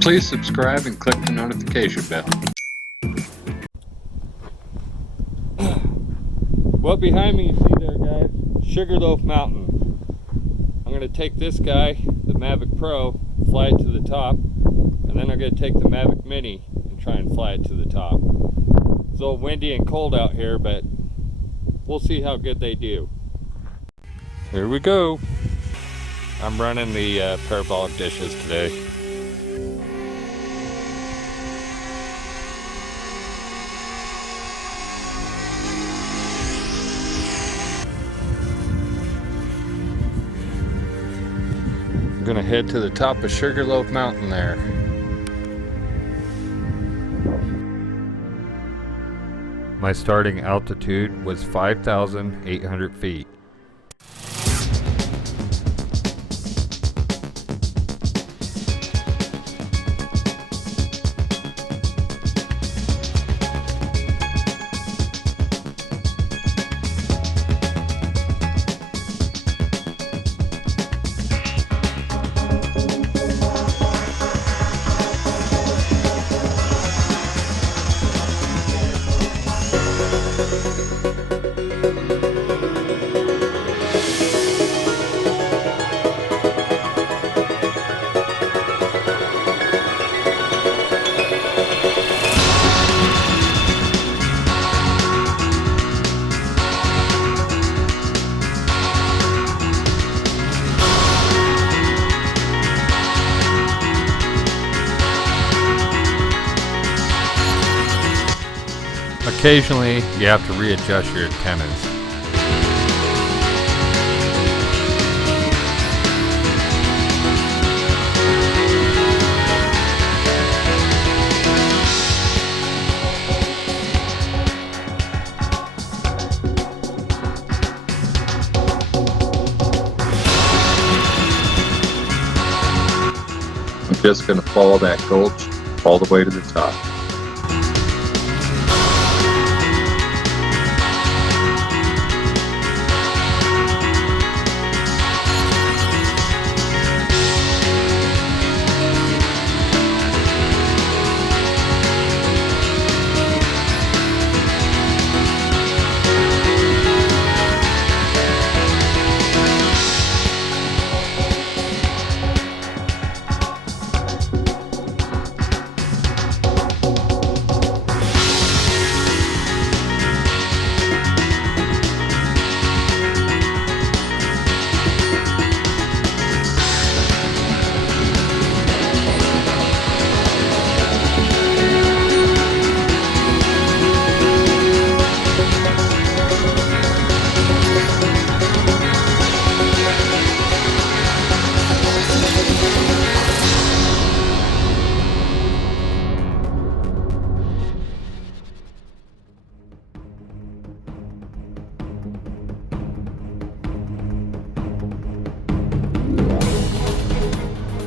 Please subscribe and click the notification bell. Well, behind me you see there, guys, Sugar Loaf Mountain. I'm going to take this guy, the Mavic Pro, fly it to the top, and then I'm going to take the Mavic Mini and try and fly it to the top. It's a little windy and cold out here, but we'll see how good they do. Here we go. I'm running the parabolic dishes today. I'm gonna head to the top of Sugar Loaf Mountain there. My starting altitude was 5,800 feet. Occasionally, you have to readjust your antennas. I'm just going to follow that gulch all the way to the top.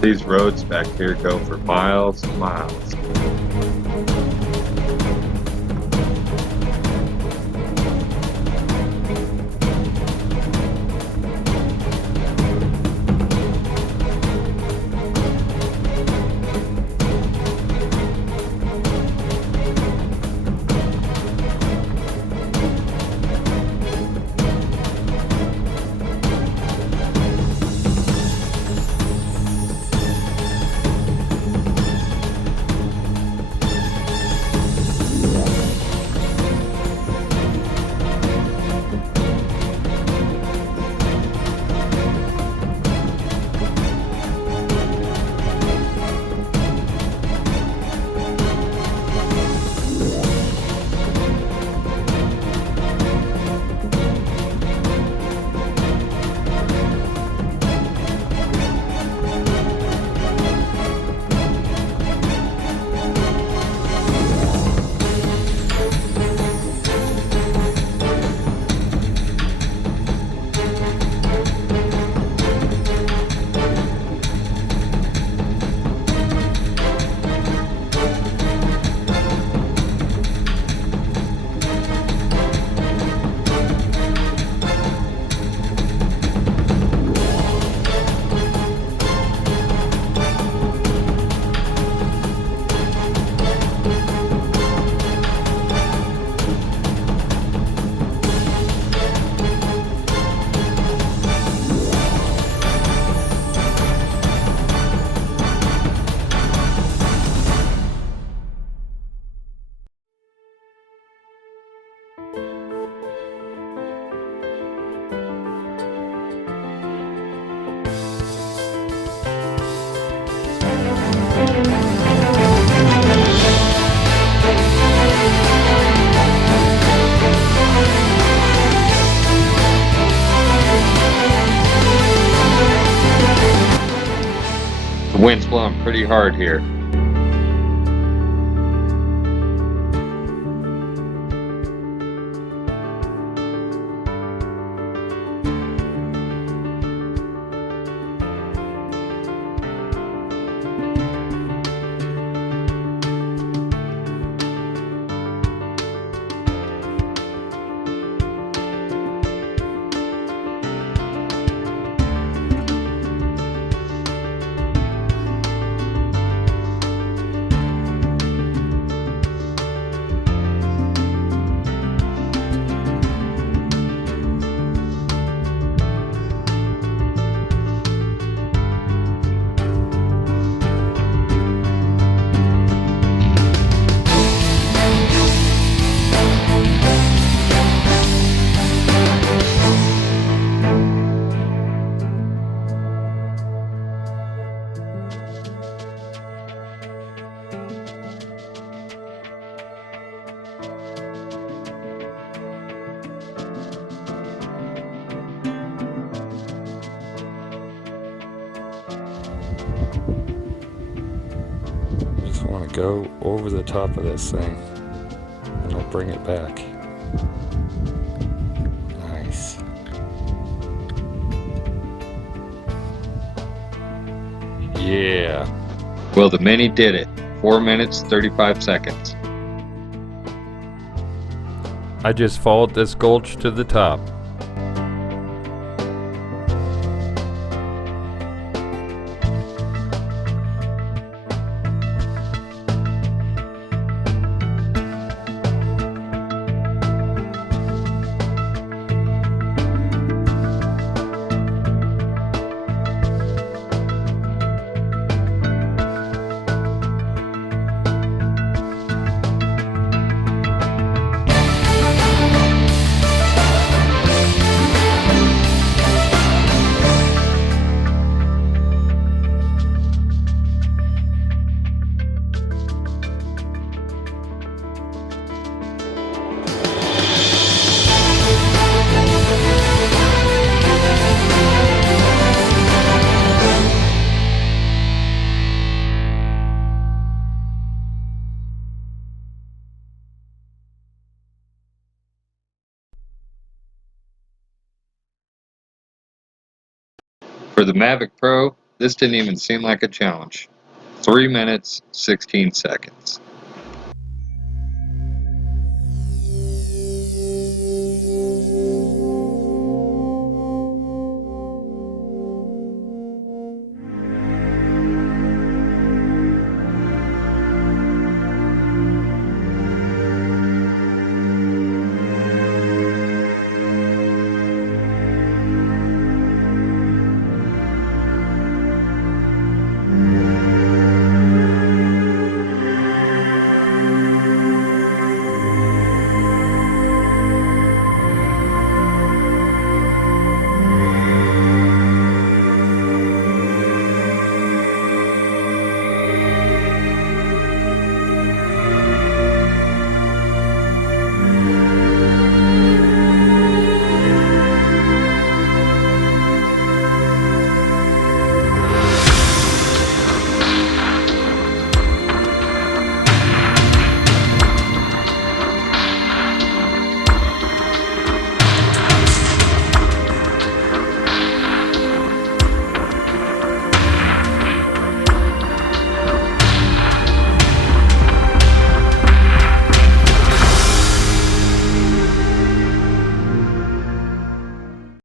These roads back here go for miles and miles. wind's blowing pretty hard here. Just want to go over the top of this thing and I'll bring it back. Nice. Yeah. Well, the Mini did it. 4 minutes, 35 seconds. I just followed this gulch to the top. For the Mavic Pro, this didn't even seem like a challenge. 3 minutes, 16 seconds.